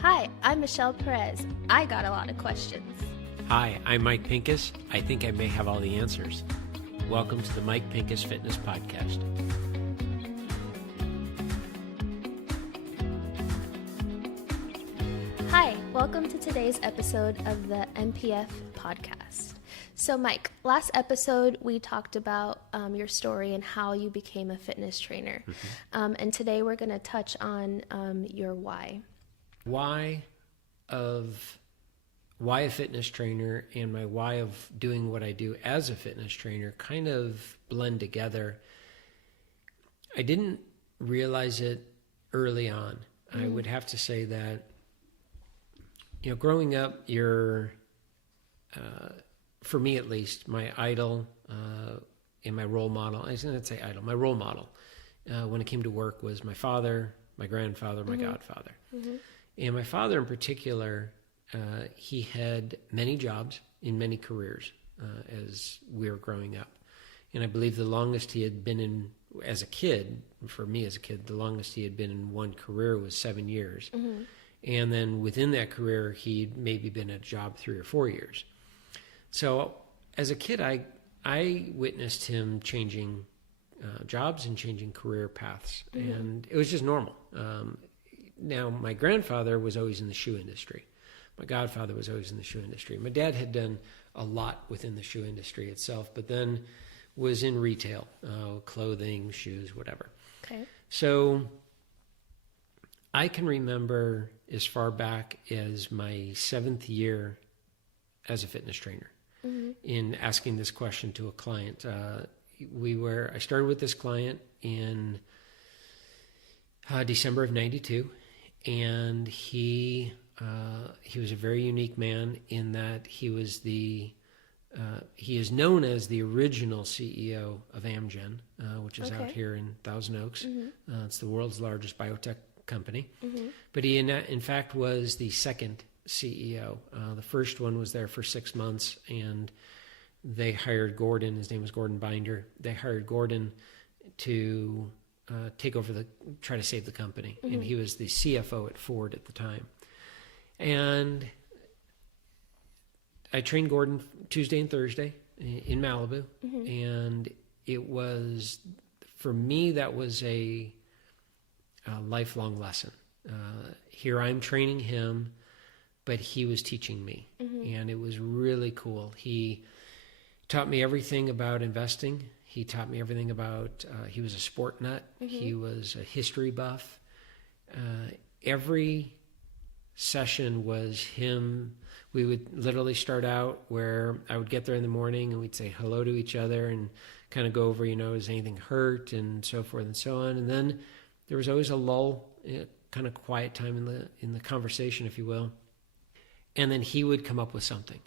Hi, I'm Michelle Perez. I got a lot of questions. Hi, I'm Mike Pincus. I think I may have all the answers. Welcome to the Mike Pincus Fitness Podcast. Hi, welcome to today's episode of the MPF podcast. So Mike, last episode we talked about your story and how you became a fitness trainer. And today we're going to touch on your why. Why a fitness trainer and my why of doing what I do as a fitness trainer kind of blend together. I didn't realize it early on. I would have to say that, growing up, for me at least, my idol and my role model, I shouldn't say idol, my role model when it came to work was my father, my grandfather, my godfather. And my father in particular, he had many jobs in many careers as we were growing up. And I believe the longest he had been in, as a kid, for me as a kid, the longest he had been in one career was 7 years. And then within that career, he'd maybe been at a job 3 or 4 years. So as a kid, I witnessed him changing jobs and changing career paths. And it was just normal. Now, my grandfather was always in the shoe industry. My godfather was always in the shoe industry. My dad had done a lot within the shoe industry itself, but then was in retail, clothing, shoes, whatever. Okay. So I can remember as far back as my 7th year as a fitness trainer in asking this question to a client. I started with this client in December of 92. And he was a very unique man in that he is known as the original CEO of Amgen, which is out here in Thousand Oaks. It's the world's largest biotech company. But he, in fact, was the second CEO. The first one was there for 6 months, and they hired Gordon. His name was Gordon Binder. They hired Gordon to take over try to save the company. And he was the CFO at Ford at the time. And I trained Gordon Tuesday and Thursday in Malibu. And it was, for me, that was a lifelong lesson. Here I'm training him, but he was teaching me. And it was really cool. He taught me everything about investing. He taught me everything about, he was a sport nut. He was a history buff. Every session was him. We would literally start out where I would get there in the morning and we'd say hello to each other and kind of go over, does anything hurt and so forth and so on. And then there was always a lull, kind of quiet time in the conversation, if you will. And then he would come up with something,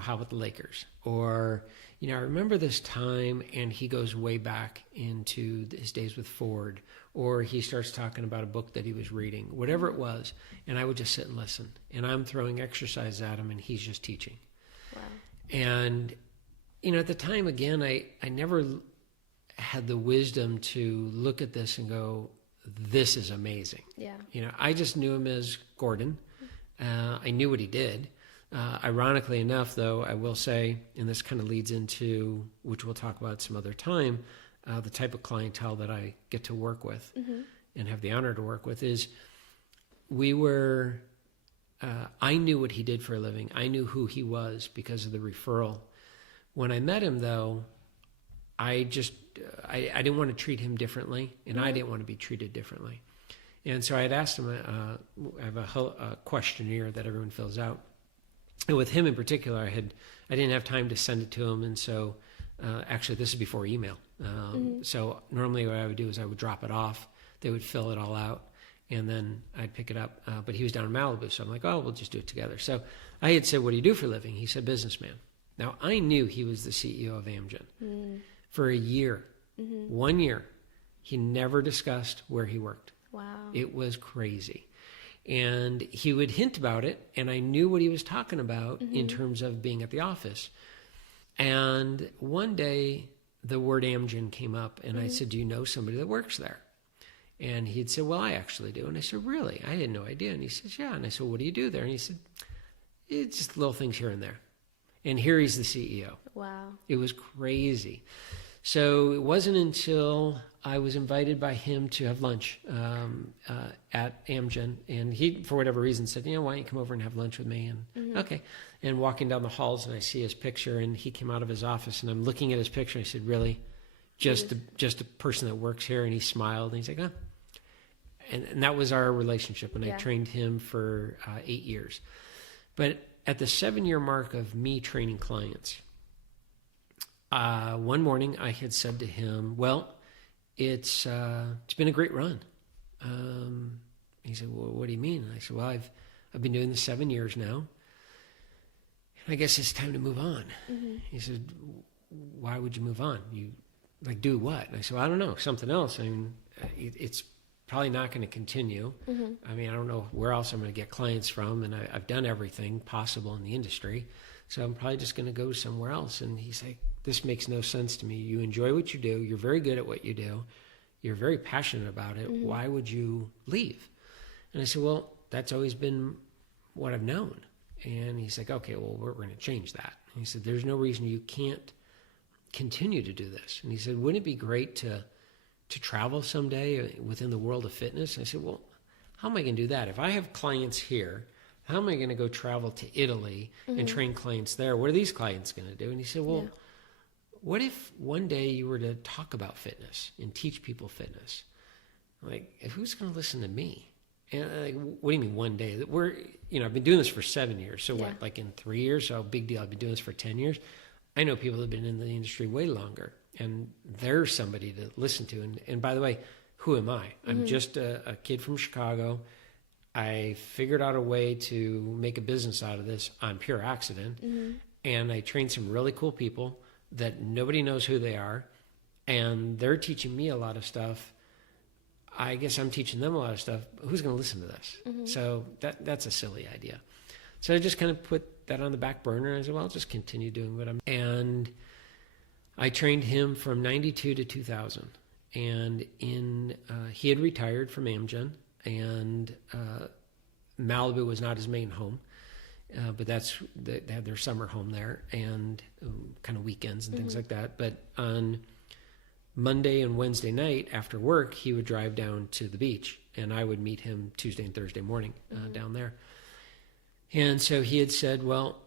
how about the Lakers? Or, I remember this time, and he goes way back into his days with Ford, or he starts talking about a book that he was reading, whatever it was. And I would just sit and listen. And I'm throwing exercise at him, and he's just teaching. Wow. And, at the time, again, I never had the wisdom to look at this and go, this is amazing. Yeah. I just knew him as Gordon. I knew what he did. Ironically enough, though, I will say, and this kind of leads into, which we'll talk about some other time, the type of clientele that I get to work with and have the honor to work with is I knew what he did for a living. I knew who he was because of the referral. When I met him, though, I didn't want to treat him differently, and I didn't want to be treated differently. And so I had asked him, I have a questionnaire that everyone fills out. And with him in particular, I didn't have time to send it to him. And so actually this is before email. So normally what I would do is I would drop it off. They would fill it all out and then I'd pick it up. But he was down in Malibu. So I'm like, we'll just do it together. So I had said, what do you do for a living? He said, businessman. Now I knew he was the CEO of Amgen for a year, 1 year. He never discussed where he worked. Wow. It was crazy. And he would hint about it, and I knew what he was talking about in terms of being at the office. And one day, the word Amgen came up, and I said, do you know somebody that works there? And he'd said, well, I actually do. And I said, really? I had no idea. And he says, yeah. And I said, what do you do there? And he said, it's just little things here and there. And here he's the CEO. Wow. It was crazy. So it wasn't until I was invited by him to have lunch at Amgen. And he, for whatever reason, said, why don't you come over and have lunch with me? And okay. And walking down the halls, and I see his picture, and he came out of his office, and I'm looking at his picture, and I said, really? Just a person that works here? And he smiled, and he's like, oh. And that was our relationship. And I trained him for 8 years. But at the 7-year mark of me training clients, one morning I had said to him, well, it's been a great run. He said, well, what do you mean? And I said, well, I've been doing this 7 years now. And I guess it's time to move on. Mm-hmm. He said, why would you move on? You do what? And I said, well, I don't know, something else. I mean, it's probably not going to continue. Mm-hmm. I mean, I don't know where else I'm going to get clients from, and I've done everything possible in the industry, so I'm probably just going to go somewhere else. And he's like, this makes no sense to me. You enjoy what you do. You're very good at what you do. You're very passionate about it. Mm-hmm. Why would you leave? And I said, well, that's always been what I've known. And he's like, okay, well, we're going to change that. And he said, there's no reason you can't continue to do this. And he said, wouldn't it be great to travel someday within the world of fitness? I said, well, how am I going to do that? If I have clients here, how am I going to go travel to Italy and train clients there? What are these clients going to do? And he said, well, what if one day you were to talk about fitness and teach people fitness? Like, who's going to listen to me? And like, what do you mean one day? I've been doing this for 7 years. So what, like in 3 years? So big deal. I've been doing this for 10 years. I know people that have been in the industry way longer, and they're somebody to listen to. And by the way, who am I? I'm just a kid from Chicago. I figured out a way to make a business out of this on pure accident. Mm-hmm. And I trained some really cool people that nobody knows who they are. And they're teaching me a lot of stuff. I guess I'm teaching them a lot of stuff. Who's going to listen to this? Mm-hmm. So that's a silly idea. So I just kind of put that on the back burner. I said, well, I'll just continue doing what I'm. And I trained him from 92 to 2000. And he had retired from Amgen, and Malibu was not his main home. But they had their summer home there, and kind of weekends and things like that. But on Monday and Wednesday night after work, he would drive down to the beach, and I would meet him Tuesday and Thursday morning down there. And so he had said, well,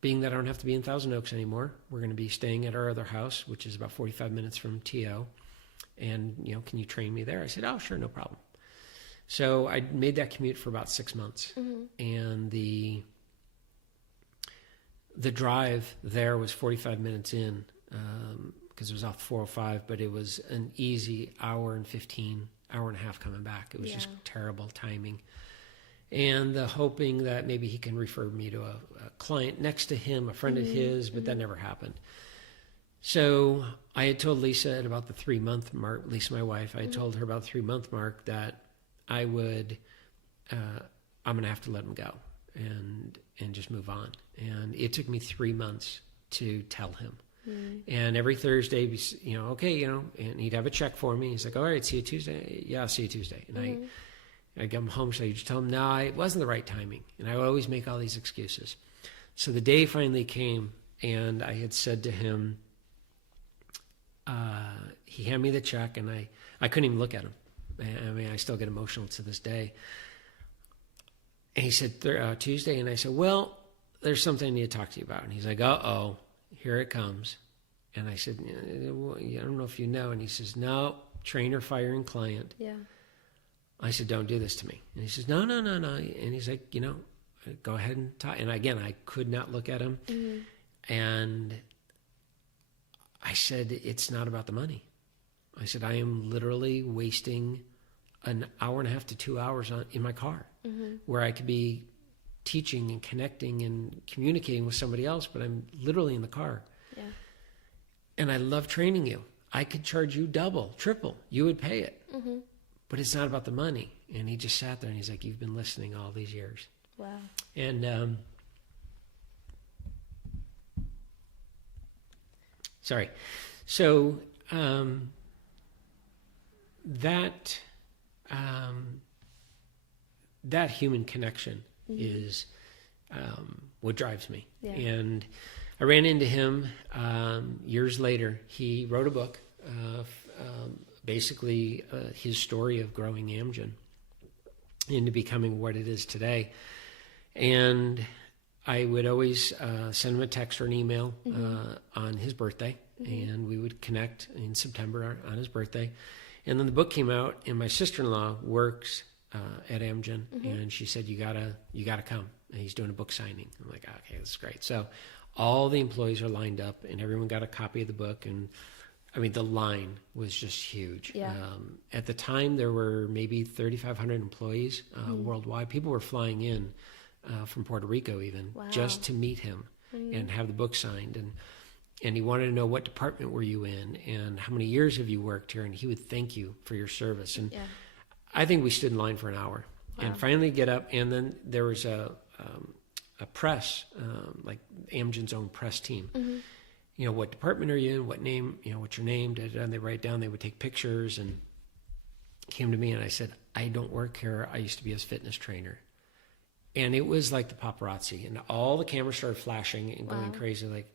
being that I don't have to be in Thousand Oaks anymore, we're going to be staying at our other house, which is about 45 minutes from TO. And, can you train me there? I said, oh, sure, no problem. So I made that commute for about 6 months. Mm-hmm. And the drive there was 45 minutes in, because it was off 405, but it was an easy hour and a half coming back. It was just terrible timing. And the hoping that maybe he can refer me to a client next to him, a friend of his, but that never happened. So I had told Lisa at about the 3-month mark, Lisa, my wife, I had told her about the 3-month mark that I'm going to have to let him go and just move on. And it took me 3 months to tell him. And every Thursday, okay, and he'd have a check for me. He's like, all right, see you Tuesday. Yeah, I'll see you Tuesday. And I come home, so I just tell him, no, it wasn't the right timing. And I would always make all these excuses. So the day finally came, and I had said to him, he handed me the check, and I couldn't even look at him. I mean, I still get emotional to this day. And he said, Tuesday, and I said, well, there's something I need to talk to you about. And he's like, uh-oh, here it comes. And I said, I don't know if you know. And he says, no, trainer firing client. Yeah. I said, don't do this to me. And he says, no. And he's like, go ahead and talk. And again, I could not look at him. Mm-hmm. And I said, it's not about the money. I said, I am literally wasting an hour and a half to 2 hours in my car where I could be teaching and connecting and communicating with somebody else, but I'm literally in the car. Yeah. And I love training you. I could charge you double, triple. You would pay it. Mm-hmm. But it's not about the money. And he just sat there and he's like, you've been listening all these years. Wow. And sorry. So that that human connection is what drives me. Yeah. And I ran into him years later. He wrote a book, basically his story of growing Amgen into becoming what it is today. And I would always send him a text or an email on his birthday, and we would connect in September on his birthday. And then the book came out, and my sister-in-law works at Amgen, and she said, "You gotta come." And he's doing a book signing. I'm like, "Okay, that's great." So all the employees are lined up, and everyone got a copy of the book. And I mean, the line was just huge. Yeah. At the time, there were maybe 3,500 employees worldwide. People were flying in from Puerto Rico even just to meet him and have the book signed. And he wanted to know, what department were you in and how many years have you worked here? And he would thank you for your service. And I think we stood in line for an hour and finally get up. And then there was a press, like Amgen's own press team. You know, what department are you in? What name, what's your name? And they write down, they would take pictures, and came to me and I said, "I don't work here. I used to be his fitness trainer." And it was like the paparazzi, and all the cameras started flashing and going crazy. Like,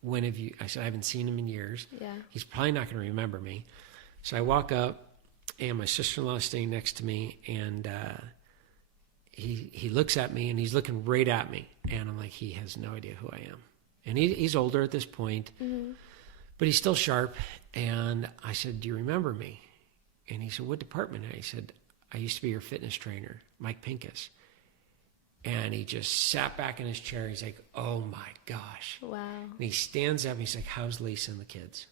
when have you? I said, "I haven't seen him in years. Yeah. He's probably not going to remember me." So I walk up, and my sister-in-law is standing next to me, and he looks at me, and he's looking right at me, and I'm like, he has no idea who I am. And he's older at this point, but he's still sharp. And I said, "Do you remember me?" And he said, "What department?" And I said, "I used to be your fitness trainer, Mike Pincus." And he just sat back in his chair. He's like, "Oh my gosh." Wow. And he stands up and he's like, "How's Lisa and the kids?"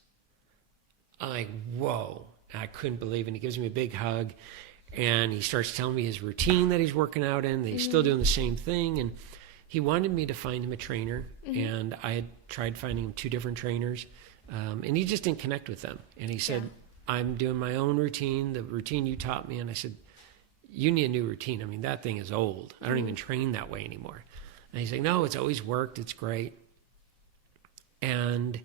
I'm like, whoa. And I couldn't believe it. And he gives me a big hug. And he starts telling me his routine that he's working out in, that he's still doing the same thing. And he wanted me to find him a trainer. And I had tried finding him 2 different trainers. And he just didn't connect with them. And he said, "I'm doing my own routine, the routine you taught me." And I said, "You need a new routine. I mean, that thing is old. I don't even train that way anymore." And he's like, "No, it's always worked. It's great." And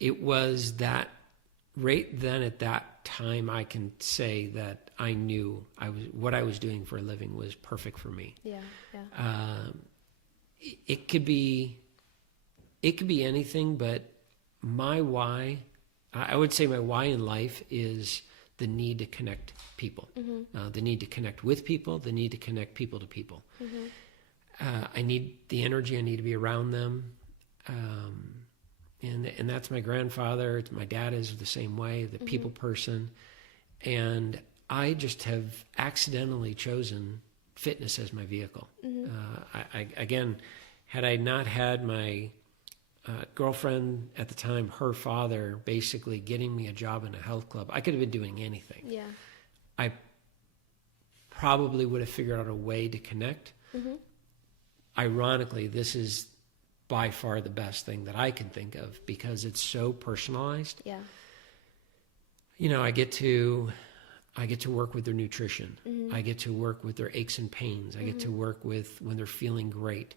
it was that right then at that time, I can say that I knew what I was doing for a living was perfect for me. Yeah, yeah. It could be anything, but my why, I would say my why in life is the need to connect people, the need to connect with people, the need to connect people to people. I need the energy. I need to be around them. And that's my grandfather. My dad is the same way, the people person. And I just have accidentally chosen fitness as my vehicle. Again, had I not had my girlfriend at the time, her father basically getting me a job in a health club, I could have been doing anything. Yeah. I probably would have figured out a way to connect. Ironically, this is by far the best thing that I can think of because it's so personalized. Yeah. You know, I get to work with their nutrition. I get to work with their aches and pains. I get to work with when they're feeling great.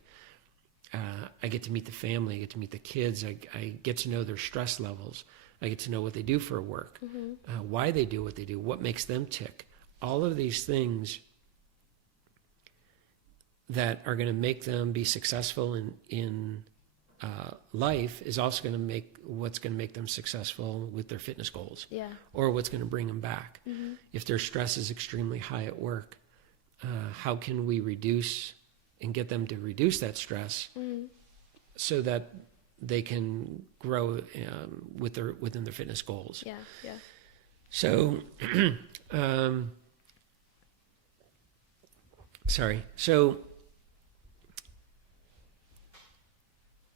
I get to meet the family. I get to meet the kids. I get to know their stress levels. I get to know what they do for work, why they do what they do, what makes them tick. All of these things that are going to make them be successful in life is also going to make them successful with their fitness goals. Yeah. Or what's going to bring them back. If their stress is extremely high at work, how can we reduce and get them to reduce that stress so that they can grow within their fitness goals? Yeah, yeah. So, So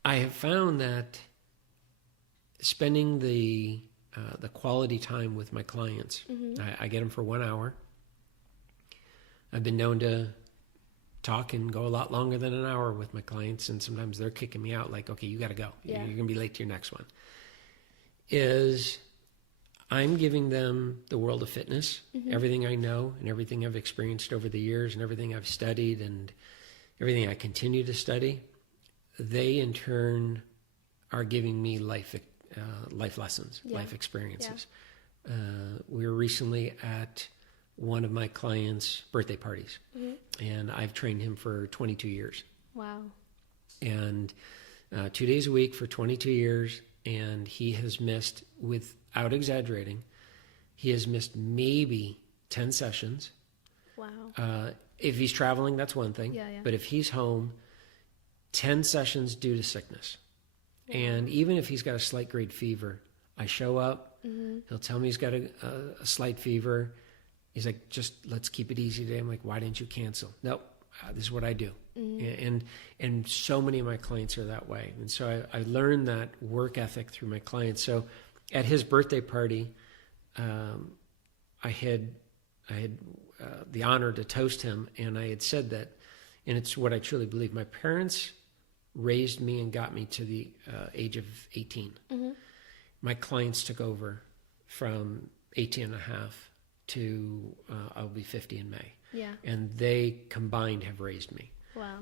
I have found that spending the quality time with my clients, I get them for 1 hour. I've been known to talk and go a lot longer than an hour with my clients, and sometimes they're kicking me out like, "Okay, you got to go. Yeah. You're going to be late to your next one." Is I'm giving them the world of fitness, everything I know and everything I've experienced over the years and everything I've studied and everything I continue to study. They, in turn, are giving me life lessons, life experiences. We were recently at one of my clients' birthday parties, and I've trained him for 22 years. Wow. And 2 days a week for 22 years, and he has missed, without exaggerating, he has missed maybe 10 sessions. Wow. If he's traveling, that's one thing. Yeah. But if he's home, 10 sessions due to sickness. Wow. And even if he's got a slight grade fever, I show up, he'll tell me he's got a slight fever. He's like, just let's keep it easy today. I'm like, why didn't you cancel? Nope, this is what I do. And so many of my clients are that way. And so I learned that work ethic through my clients. So at his birthday party, I had the honor to toast him, and I had said that, and it's what I truly believe. My parents raised me and got me to the age of 18. My clients took over from 18 and a half to I'll be 50 in May. Yeah. And they combined have raised me. Wow.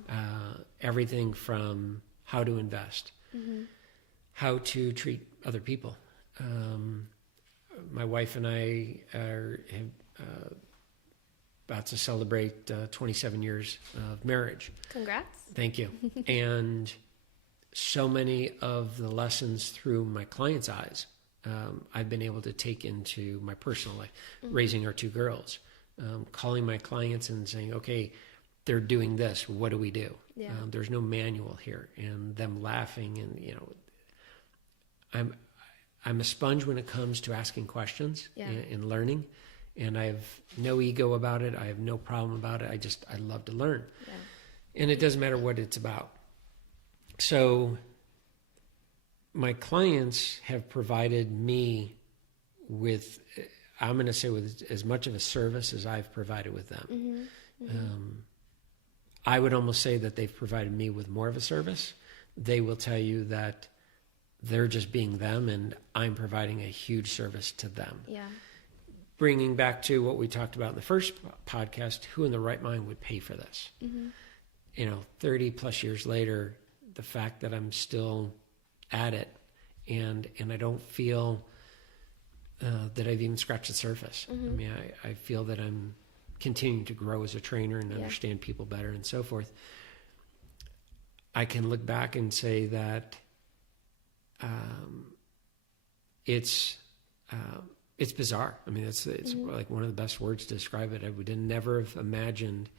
Everything from how to invest, how to treat other people. My wife and I are about to celebrate 27 years of marriage. Congrats. Thank you. And so many of the lessons through my clients' eyes, I've been able to take into my personal life, raising our two girls, calling my clients and saying, okay, they're doing this. What do we do? Yeah. There's no manual here, and them laughing. And, I'm a sponge when it comes to asking questions and learning, and I have no ego about it. I have no problem about it. I love to learn. Yeah. And it doesn't matter what it's about. So my clients have provided me with, I'm going to say, with as much of a service as I've provided with them. I would almost say that they've provided me with more of a service. They will tell you that they're just being them, and I'm providing a huge service to them. Yeah. Bringing back to what we talked about in the first podcast, who in the right mind would pay for this? 30 plus years later, the fact that I'm still at it, and I don't feel that I've even scratched the surface. I mean, I feel that I'm continuing to grow as a trainer and understand people better and so forth. I can look back and say that it's bizarre. I mean, it's like one of the best words to describe it. I would never have imagined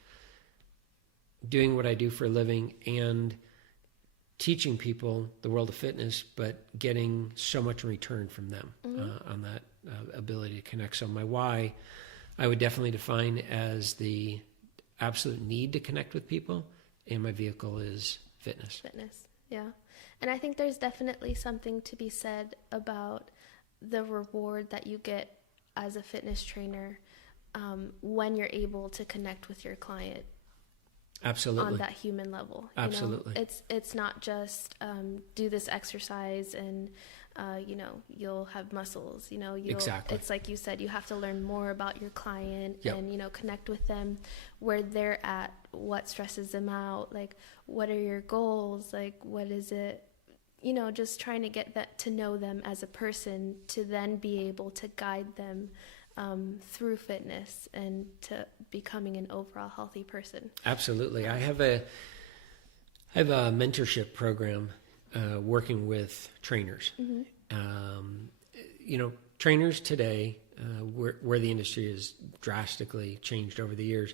doing what I do for a living and teaching people the world of fitness, but getting so much in return from them on that ability to connect. So my why, I would definitely define as the absolute need to connect with people, and my vehicle is fitness. Fitness, yeah. And I think there's definitely something to be said about the reward that you get as a fitness trainer when you're able to connect with your client. Absolutely. On that human level. Absolutely. It's not just do this exercise and you'll have muscles. Exactly. It's like you said, you have to learn more about your client and connect with them where they're at, what stresses them out, like what are your goals, like what is it, just trying to get that to know them as a person to then be able to guide them through fitness and to becoming an overall healthy person. Absolutely. I have a mentorship program working with trainers. Trainers today, where the industry has drastically changed over the years,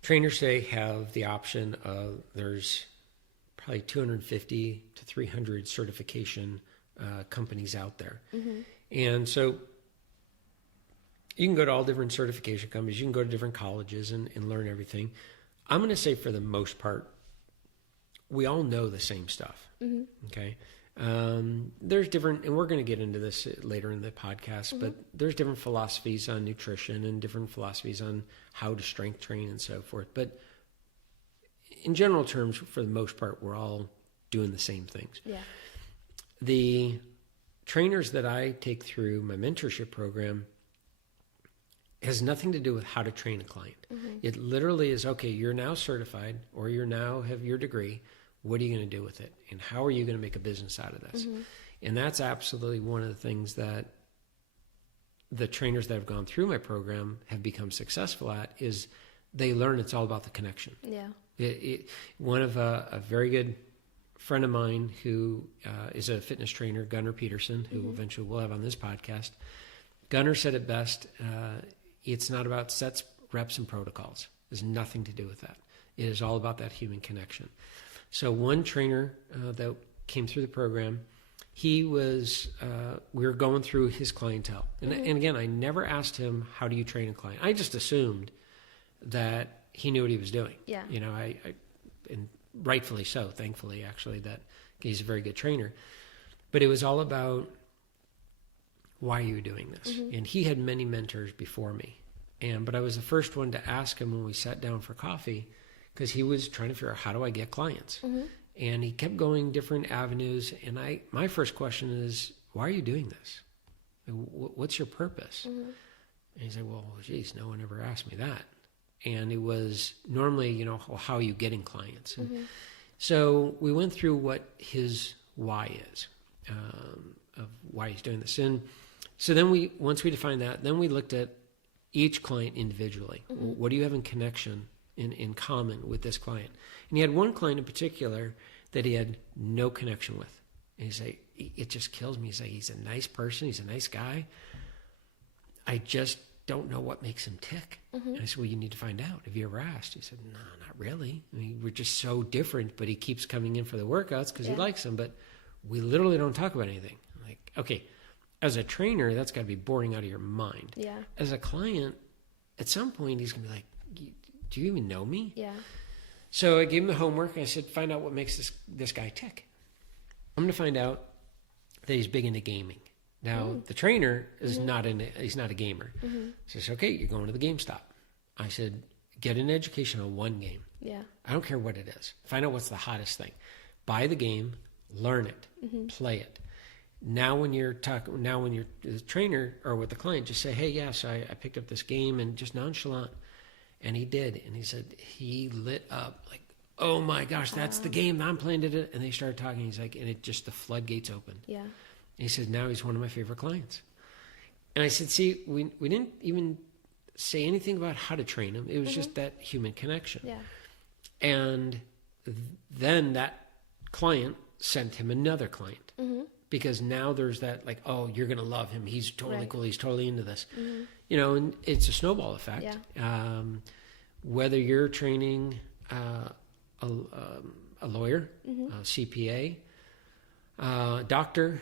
trainers today have the option of, there's probably 250 to 300 certification companies out there. And so you can go to all different certification companies. You can go to different colleges and learn everything. I'm going to say for the most part, we all know the same stuff. Okay. There's different, and we're going to get into this later in the podcast, but there's different philosophies on nutrition and different philosophies on how to strength train and so forth. But in general terms, for the most part, we're all doing the same things. Yeah. The trainers that I take through my mentorship program has nothing to do with how to train a client. It literally is, okay, you're now certified or you now have your degree. What are you going to do with it? And how are you going to make a business out of this? And that's absolutely one of the things that the trainers that have gone through my program have become successful at is they learn it's all about the connection. Yeah. One of a very good friend of mine who is a fitness trainer, Gunnar Peterson, who eventually we'll have on this podcast. Gunnar said it best. It's not about sets, reps, and protocols. There's nothing to do with that. It is all about that human connection. So one trainer that came through the program, he was, we were going through his clientele. And again, I never asked him, how do you train a client? I just assumed that he knew what he was doing. Yeah. You know, and rightfully so, thankfully, actually, that he's a very good trainer. But it was all about, why are you doing this? And he had many mentors before me. But I was the first one to ask him when we sat down for coffee, because he was trying to figure out, how do I get clients? And he kept going different avenues. And my first question is, why are you doing this? What's your purpose? And he said, well, geez, no one ever asked me that. And it was normally, you know, how are you getting clients? And so we went through what his why is, of why he's doing this. And so then once we defined that, then we looked at each client individually. What do you have in connection, in common with this client? And he had one client in particular that he had no connection with. And he's like, it just kills me. He's like, he's a nice person. He's a nice guy. I just don't know what makes him tick. And I said, well, you need to find out. Have you ever asked? He said, no, not really. I mean, we're just so different, but he keeps coming in for the workouts because he likes them, but we literally don't talk about anything. I'm like, okay, as a trainer, that's got to be boring out of your mind. Yeah. As a client, at some point, he's going to be like, do you even know me? Yeah. So I gave him the homework. I said, find out what makes this guy tick. I'm going to find out that he's big into gaming. Now, the trainer is he's not a gamer. So I said, okay, you're going to the GameStop. I said, get an education on one game. Yeah. I don't care what it is. Find out what's the hottest thing. Buy the game, learn it, play it. Now when you're the trainer or with the client, just say, hey, yes, I picked up this game, and just nonchalant. And he did. And he said he lit up like, oh my gosh, that's the game that I'm playing. And they started talking. He's like, and it just, the floodgates opened. Yeah. And he said, now he's one of my favorite clients. And I said, see, we didn't even say anything about how to train him. It was just that human connection. Yeah. And then that client sent him another client. Because now there's that, like, oh, you're going to love him. He's totally cool. He's totally into this. You know, and it's a snowball effect. Yeah. Whether you're training a lawyer, a CPA, doctor,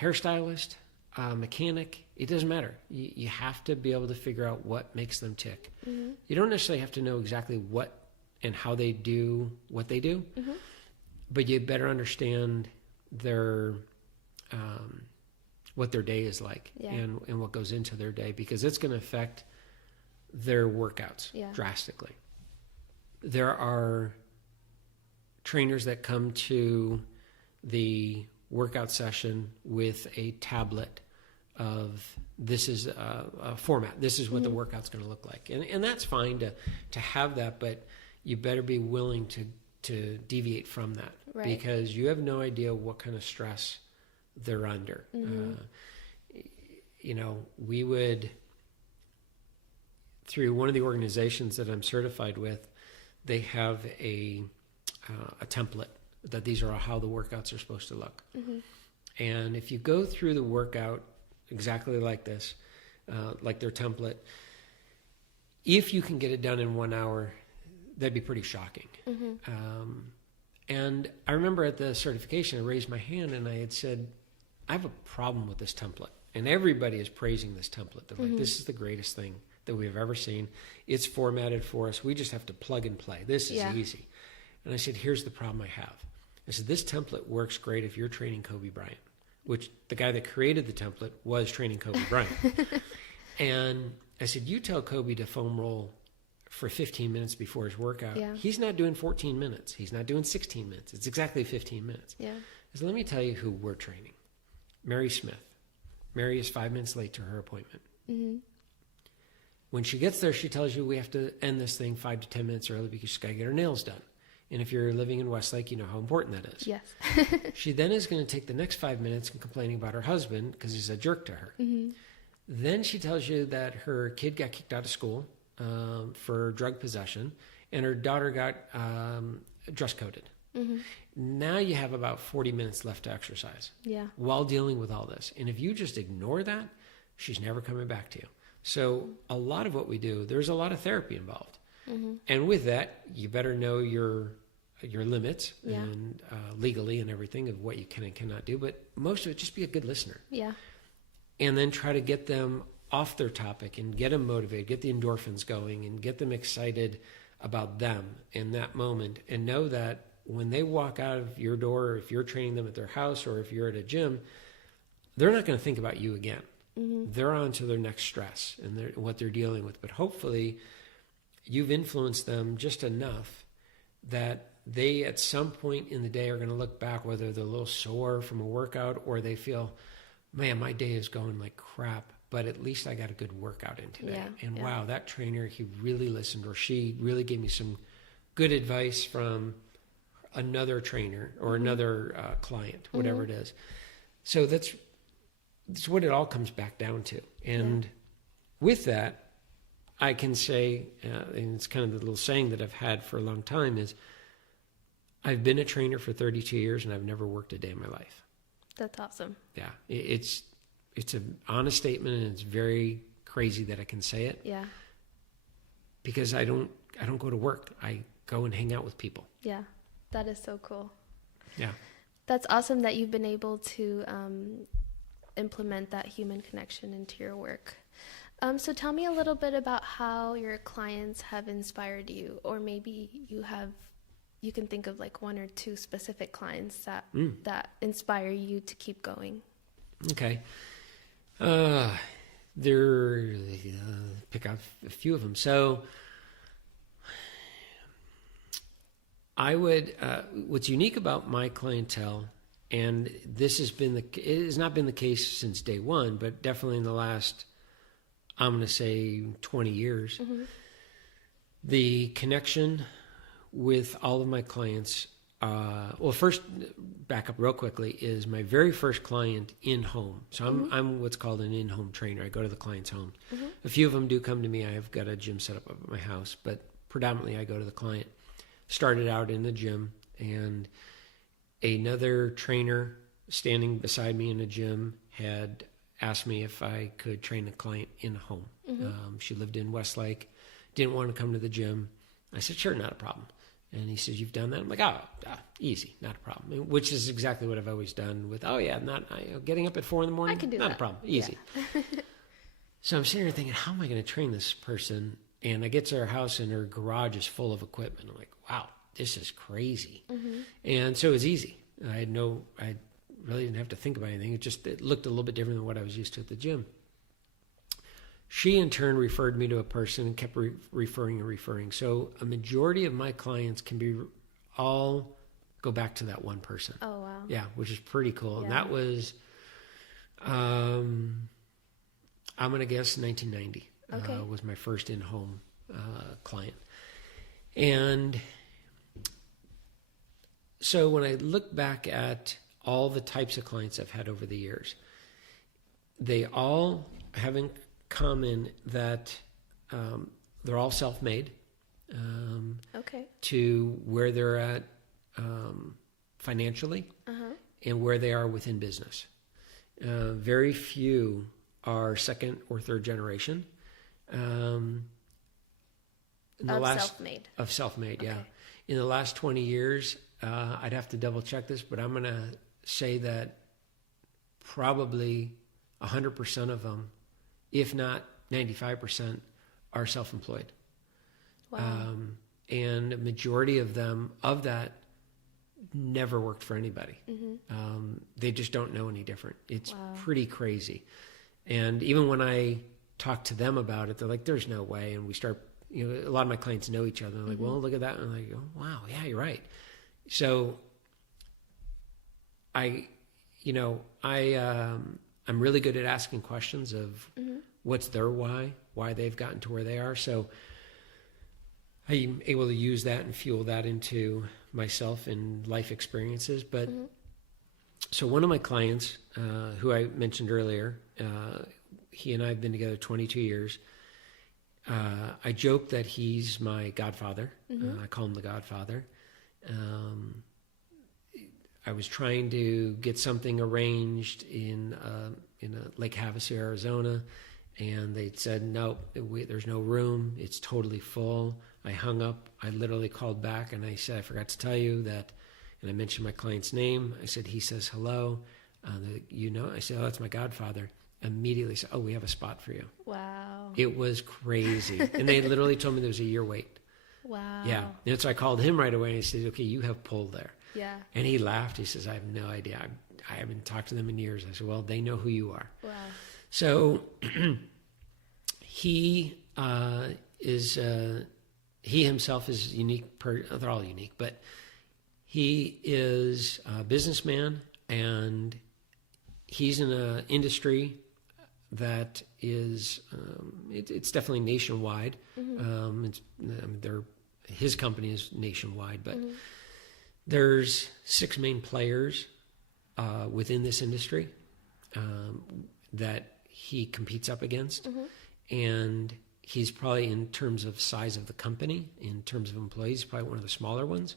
hairstylist, mechanic, it doesn't matter. You have to be able to figure out what makes them tick. You don't necessarily have to know exactly what and how they do what they do, but you better understand their what their day is like and what goes into their day, because it's going to affect their workouts drastically. There are trainers that come to the workout session with a tablet of, this is a format. This is what the workout's going to look like. And that's fine to have that, but you better be willing to deviate from that, because you have no idea what kind of stress they're under. You know, we would, through one of the organizations that I'm certified with, they have a template that these are how the workouts are supposed to look. And if you go through the workout exactly like this, like their template, if you can get it done in 1 hour, that'd be pretty shocking. And I remember at the certification, I raised my hand and I had said, I have a problem with this template. And everybody is praising this template. They're like, this is the greatest thing that we've ever seen. It's formatted for us. We just have to plug and play. This is easy. And I said, here's the problem I have. I said, this template works great if you're training Kobe Bryant, which the guy that created the template was training Kobe Bryant. And I said, you tell Kobe to foam roll for 15 minutes before his workout. He's not doing 14 minutes. He's not doing 16 minutes. It's exactly 15 minutes. I said, let me tell you who we're training. Mary Smith. Mary is 5 minutes late to her appointment. When she gets there, she tells you we have to end this thing 5 to 10 minutes early because she's got to get her nails done. And if you're living in Westlake, you know how important that is. Yes. She then is going to take the next 5 minutes and complaining about her husband because he's a jerk to her. Then she tells you that her kid got kicked out of school for drug possession, and her daughter got dress coded. Mm-hmm. Now you have about 40 minutes left to exercise while dealing with all this. And if you just ignore that, she's never coming back to you. So a lot of what we do, there's a lot of therapy involved. Mm-hmm. And with that, you better know your limits and legally and everything of what you can and cannot do. But most of it, just be a good listener. Yeah. And then try to get them off their topic and get them motivated, get the endorphins going and get them excited about them in that moment. And know that when they walk out of your door, or if you're training them at their house or if you're at a gym, they're not going to think about you again. Mm-hmm. They're on to their next stress and what they're dealing with. But hopefully you've influenced them just enough that they at some point in the day are going to look back, whether they're a little sore from a workout or they feel, man, my day is going like crap, but at least I got a good workout in today. Yeah, and wow, that trainer, he really listened, or she really gave me some good advice from another trainer or another client, whatever it is. So that's what it all comes back down to. And with that, I can say, and it's kind of the little saying that I've had for a long time is, I've been a trainer for 32 years and I've never worked a day in my life. That's awesome. Yeah. It's an honest statement, and it's very crazy that I can say it. Yeah. Because I don't go to work. I go and hang out with people. Yeah. That is so cool. Yeah. That's awesome that you've been able to implement that human connection into your work. So tell me a little bit about how your clients have inspired you, or maybe you can think of like one or two specific clients that inspire you to keep going. Okay. Pick out a few of them. So I would, what's unique about my clientele, and it has not been the case since day one, but definitely in the last, I'm going to say 20 years, the connection with all of my clients, well, first, back up real quickly, is my very first client in-home. So I'm what's called an in-home trainer. I go to the client's home. A few of them do come to me. I've got a gym set up at my house, but predominantly I go to the client. Started out in the gym, and another trainer standing beside me in the gym had asked me if I could train a client in-home. She lived in Westlake, didn't want to come to the gym. I said, sure, not a problem. And he says, you've done that? I'm like, easy, not a problem. Which is exactly what I've always done with, getting up at 4 a.m. I can do not that. A problem, easy. Yeah. So I'm sitting here thinking, how am I going to train this person? And I get to her house and her garage is full of equipment. I'm like, wow, this is crazy. And so it was easy. I really didn't have to think about anything. It looked a little bit different than what I was used to at the gym. She, in turn, referred me to a person and kept referring. So a majority of my clients can all go back to that one person. Oh, wow. Yeah, which is pretty cool. Yeah. And that was, I'm going to guess 1990 was my first in-home client. And so when I look back at all the types of clients I've had over the years, they all have in common that they're all self-made to where they're at financially and where they are within business. Very few are second or third generation. Self-made. Of self-made, yeah. In the last 20 years, I'd have to double check this, but I'm going to say that probably 100% of them, if not 95%, are self-employed. Wow. And a majority of them, of that, never worked for anybody. They just don't know any different. It's pretty crazy. And even when I talk to them about it, they're like, there's no way. And we start, a lot of my clients know each other. They're like, well, look at that. And I'm like, oh, wow, yeah, you're right. So I'm really good at asking questions of what's their why they've gotten to where they are. So I'm able to use that and fuel that into myself and life experiences. But so one of my clients, who I mentioned earlier, he and I have been together 22 years. I joke that he's my godfather. I call him the Godfather. I was trying to get something arranged in Lake Havasu, Arizona, and they said, no, there's no room. It's totally full. I hung up. I literally called back, and I said, I forgot to tell you that, and I mentioned my client's name. I said, he says hello. I said, oh, that's my godfather. Immediately said, oh, we have a spot for you. Wow. It was crazy. And they literally told me there was a year wait. Wow. Yeah. And so I called him right away and I said, okay, you have pull there. Yeah. And he laughed. He says, I have no idea. I haven't talked to them in years. I said, well, they know who you are. Wow. So he himself is unique. They're all unique, but he is a businessman, and he's in an industry that is it's definitely nationwide. His company is nationwide, but there's 6 main players within this industry that he competes up against, and he's probably, in terms of size of the company, in terms of employees, probably one of the smaller ones,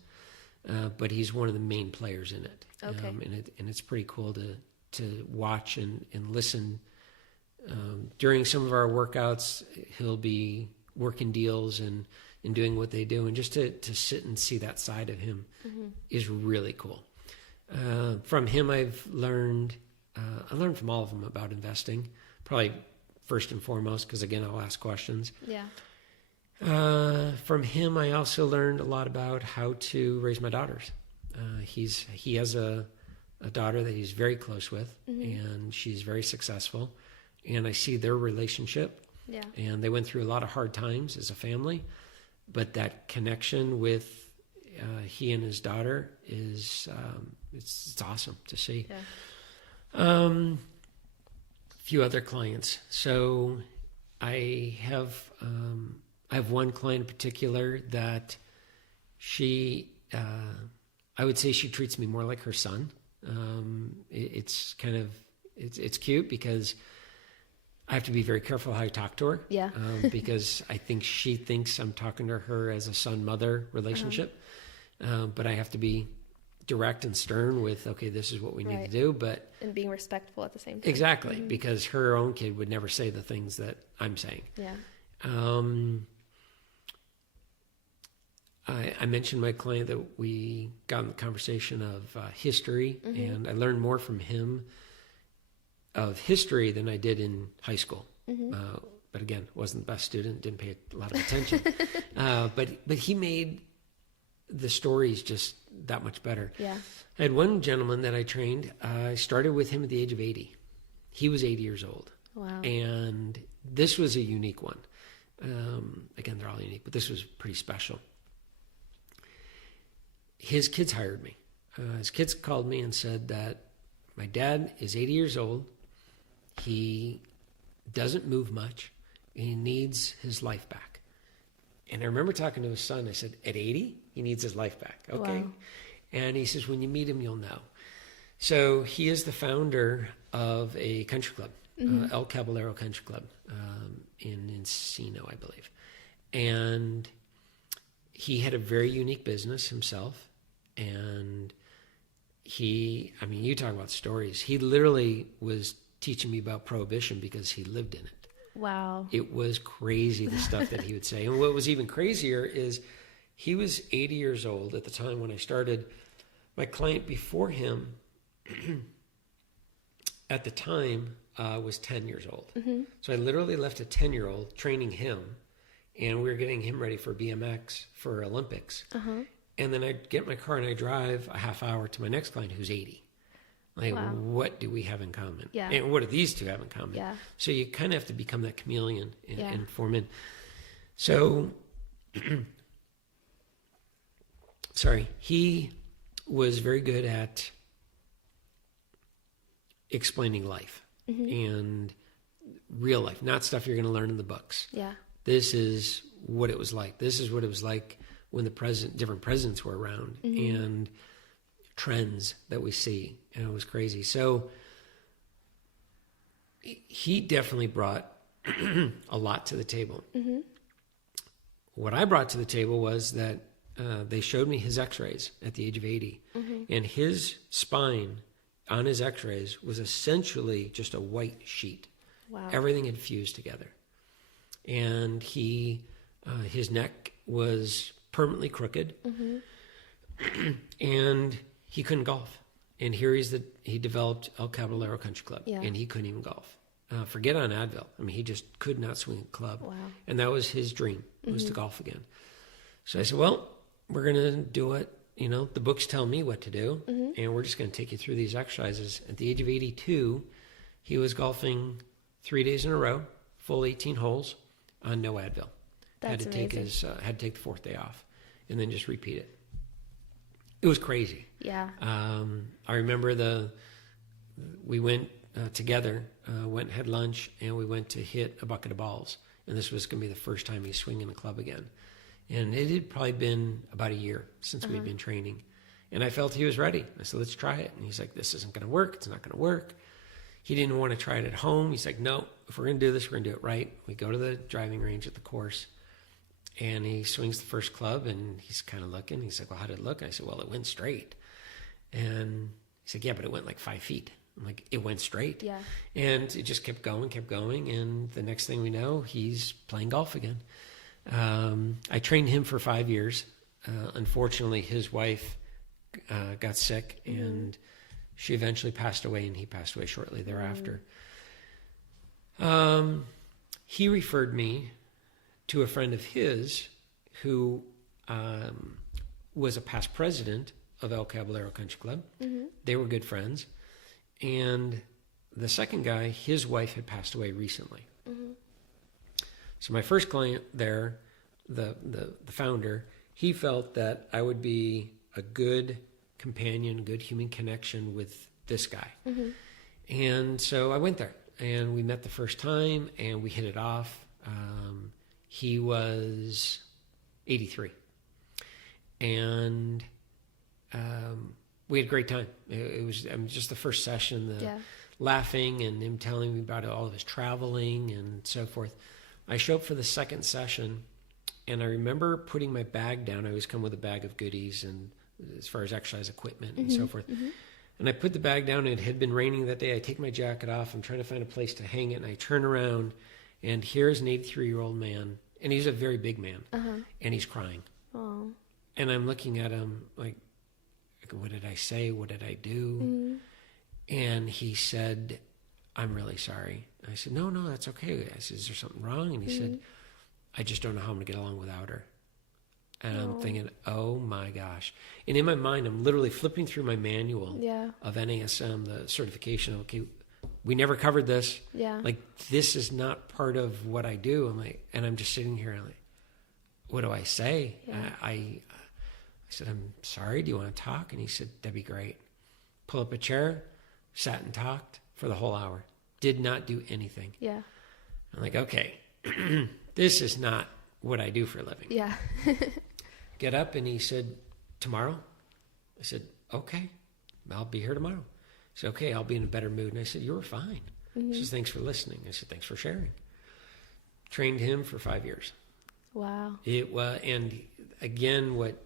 but he's one of the main players in it. Okay. And it's pretty cool to watch and listen. During some of our workouts, he'll be working deals and doing what they do, and just to sit and see that side of him is really cool. From him, I learned from all of them about investing, probably first and foremost, because again, I'll ask questions. Yeah. From him, I also learned a lot about how to raise my daughters. He has a daughter that he's very close with, and she's very successful. And I see their relationship. Yeah. And they went through a lot of hard times as a family, but that connection with he and his daughter is it's awesome to see. Yeah. A few other clients. So I have one client in particular that she I would say she treats me more like her son. It's cute because I have to be very careful how I talk to her. Yeah. Because I think she thinks I'm talking to her as a son-mother relationship. But I have to be direct and stern with, okay, this is what we need to do. And being respectful at the same time. Exactly. Because her own kid would never say the things that I'm saying. Yeah. I mentioned my client that we got in the conversation of history, and I learned more from him of history than I did in high school. But again, wasn't the best student, didn't pay a lot of attention. But he made the stories just that much better. Yeah. I had one gentleman that I trained. I started with him at the age of 80. He was 80 years old. Wow. And this was a unique one. Again, they're all unique, but this was pretty special. His kids hired me. His kids called me and said that my dad is 80 years old. He doesn't move much. He needs his life back. And I remember talking to his son. I said, at 80, he needs his life back. Okay. Wow. And he says, when you meet him, you'll know. So he is the founder of a country club, El Caballero Country Club in Encino, I believe. And he had a very unique business himself. And you talk about stories. He literally was teaching me about prohibition because he lived in it. Wow. It was crazy, the stuff that he would say. And what was even crazier is he was 80 years old at the time when I started. My client before him at the time was 10 years old. So I literally left a 10-year-old training him, and we were getting him ready for BMX for Olympics. And then I get in my car and I drive a half hour to my next client who's 80. Like, wow. What do we have in common? Yeah. And what do these two have in common? Yeah. So you kind of have to become that chameleon and form in. So, he was very good at explaining life and real life, not stuff you're going to learn in the books. Yeah. This is what it was like. This is what it was like when different presidents were around and trends that we see. And it was crazy. So he definitely brought a lot to the table. Mm-hmm. What I brought to the table was that they showed me his x-rays at the age of 80. Mm-hmm. And his spine on his x-rays was essentially just a white sheet. Wow. Everything had fused together. And his neck was permanently crooked. Mm-hmm. And he couldn't golf. And here he developed El Caballero Country Club. Yeah. And he couldn't even golf. Forget on Advil. I mean, he just could not swing a club. Wow. And that was his dream, was to golf again. So I said, well, we're going to do it. You know, the books tell me what to do, and we're just going to take you through these exercises. At the age of 82, he was golfing 3 days in a row, full 18 holes on no Advil. That's had to amazing. take the fourth day off, and then just repeat it. It was crazy. Yeah. I remember we went together, went and had lunch, and we went to hit a bucket of balls. And this was going to be the first time he's swinging a club again. And it had probably been about a year since we'd been training. And I felt he was ready. I said, let's try it. And he's like, this isn't going to work. It's not going to work. He didn't want to try it at home. He's like, no, if we're going to do this, we're going to do it right. We go to the driving range at the course, and he swings the first club, and he's kind of looking. He's like, well, how did it look? And I said, well, it went straight. And he's like, yeah, but it went like 5 feet. I'm like, it went straight. Yeah. And it just kept going. And the next thing we know, he's playing golf again. I trained him for 5 years. Unfortunately, his wife got sick, and she eventually passed away, and he passed away shortly thereafter. He referred me to a friend of his who was a past president of El Caballero Country Club. They were good friends. And the second guy, his wife had passed away recently. So my first client there, the founder, he felt that I would be a good companion, good human connection with this guy. And so I went there, and we met the first time, and we hit it off. He was 83. And we had a great time. It was just the first session, laughing and him telling me about all of his traveling and so forth. I show up for the second session, and I remember putting my bag down. I always come with a bag of goodies and as far as exercise equipment and so forth. And I put the bag down, and it had been raining that day. I take my jacket off. I'm trying to find a place to hang it, and I turn around, and here's an 83-year-old man, and he's a very big man, and he's crying. Oh. And I'm looking at him like, what did I say? What did I do? And he said, I'm really sorry. I said, no, that's okay. I said, is there something wrong? And he said, I just don't know how I'm going to get along without her. And I'm thinking, oh my gosh. And in my mind, I'm literally flipping through my manual of NASM, the certification. Okay, we never covered this. Yeah. Like, this is not part of what I do. I'm like, and I'm just sitting here, I'm like, what do I say? Yeah. I said, I'm sorry, do you want to talk? And he said, that'd be great. Pull up a chair, sat and talked for the whole hour. Did not do anything. Yeah. I'm like, okay, this is not what I do for a living. Yeah. Get up, and he said, tomorrow? I said, okay, I'll be here tomorrow. He said, okay, I'll be in a better mood. And I said, you were fine. He said, thanks for listening. I said, thanks for sharing. Trained him for 5 years. Wow. It was, and again, what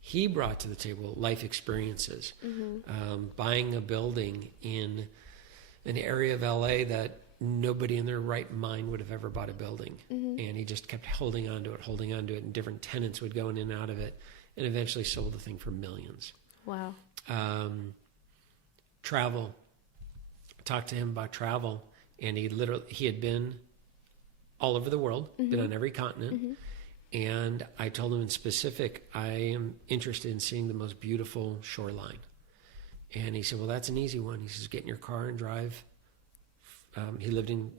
he brought to the table, life experiences, buying a building in an area of LA that nobody in their right mind would have ever bought a building. And he just kept holding on to it, and different tenants would go in and out of it, and eventually sold the thing for millions. Wow. Travel. Talked to him about travel, and he had been all over the world, been on every continent. And I told him in specific, I am interested in seeing the most beautiful shoreline. And he said, well, that's an easy one. He says, get in your car and drive. He lived in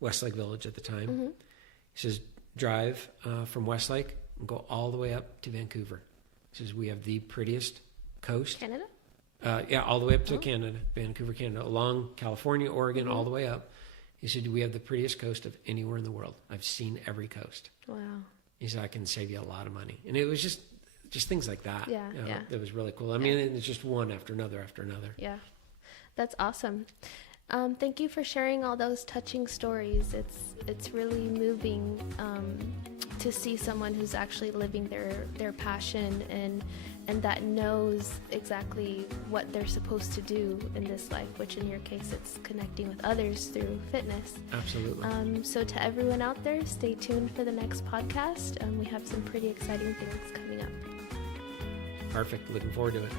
Westlake Village at the time. He says, drive from Westlake and go all the way up to Vancouver. He says, we have the prettiest coast. Canada? Yeah, all the way up to Canada, Vancouver, Canada, along California, Oregon, all the way up. He said, we have the prettiest coast of anywhere in the world. I've seen every coast. Wow. He said, I can save you a lot of money. And it was just things like that. Yeah, That was really cool. I mean, it's just one after another after another. Yeah. That's awesome. Thank you for sharing all those touching stories. It's really moving to see someone who's actually living their passion and that knows exactly what they're supposed to do in this life, which in your case, it's connecting with others through fitness. Absolutely. So to everyone out there, stay tuned for the next podcast. We have some pretty exciting things coming up. Perfect. Looking forward to it.